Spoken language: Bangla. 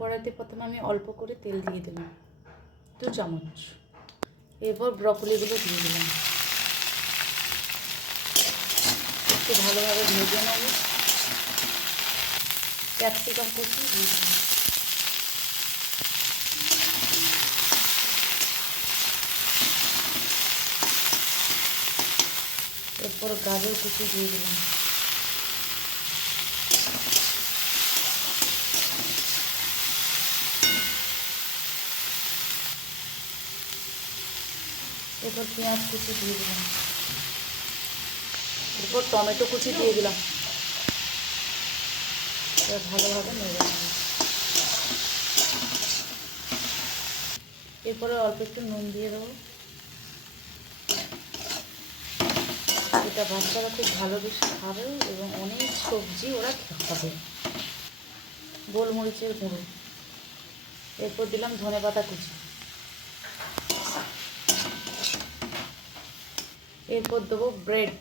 কড়াইতে প্রথমে আমি অল্প করে তেল দিয়ে দিলাম 2 চামচ। এরপর ব্রকলিগুলো দিয়ে দিলাম, একটু ভালোভাবে ভেজে নেব। ক্যাপসিকাম কুচি দিয়ে দিলাম, এরপর গাজর কুচি দিয়ে দিলাম, এরপর পেঁয়াজ কুচি দিয়ে দিলাম, এরপর টমেটো কুচি দিয়ে দিলাম। এবার ভালোভাবে নেড়ে নেব। এরপরে অল্প একটু নুন দিয়ে দেবো। এটা বাচ্চারা খুব ভালোবেসে খাবে এবং অনেক সবজি ওরা খাবে। গোলমরিচের গুঁড়ো, এরপর দিলাম ধনেপাতা কুচি, এরপর দেবো ব্রেড।